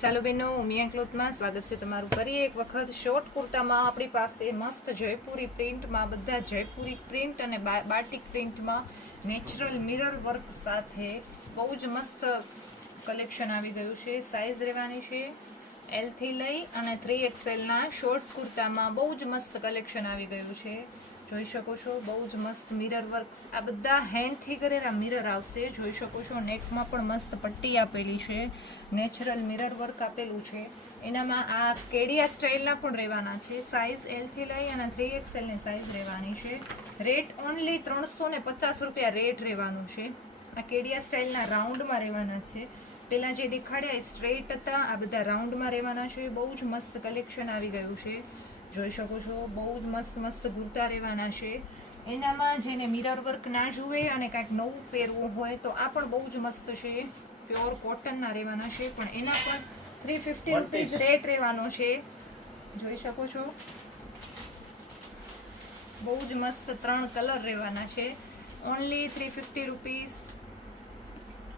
ચાલો બેનો, ઉમિયા ક્લોથમાં સ્વાગત છે તમારું ફરી એક વખત. શોર્ટ કુર્તામાં આપણી પાસે મસ્ત જયપુરી પ્રિન્ટમાં, બધા જયપુરી પ્રિન્ટ અને બાટિક પ્રિન્ટમાં નેચરલ મિરર વર્ક સાથે બહુ જ મસ્ત કલેક્શન આવી ગયું છે. સાઇઝ રહેવાની છે L થી લઈ અને 3XL ના શોર્ટ કુર્તામાં બહુ જ મસ્ત કલેક્શન આવી ગયું છે. જોઈ શકો છો, બહુ જ મસ્ત મિરર વર્ક. આ બધા હેન્ડથી કરેલા મિરર આવશે. જોઈ શકો છો, નેકમાં પણ મસ્ત પટ્ટી આપેલી છે, નેચરલ મિરર વર્ક આપેલું છે. એનામાં આ કેડિયા સ્ટાઇલના પણ રહેવાના છે. સાઇઝ L થી લઈ અને 3XL ની સાઇઝ રહેવાની છે. રેટ ઓનલી 350 રૂપિયા રેટ રહેવાનું છે. આ કેડિયા સ્ટાઇલના રાઉન્ડમાં રહેવાના છે. પહેલાં જે દેખાડ્યા એ સ્ટ્રેટ હતા, આ બધા રાઉન્ડમાં રહેવાના છે. બહુ જ મસ્ત કલેક્શન આવી ગયું છે. જોઈ શકો છો, બહુ જ મસ્ત મસ્ત કુર્તા રહેવાના છે. એનામાં જેને મિરર વર્ક ના જુએ અને કાંઈક નવું પહેરવું હોય તો આ પણ બહુ જ મસ્ત છે. પ્યોર કોટનના રહેવાના છે, પણ એના પણ 350 રૂપીઝ રેટ રહેવાનો છે. જોઈ શકો છો, બહુ જ મસ્ત 3 કલર રહેવાના છે. Only 350 rupees.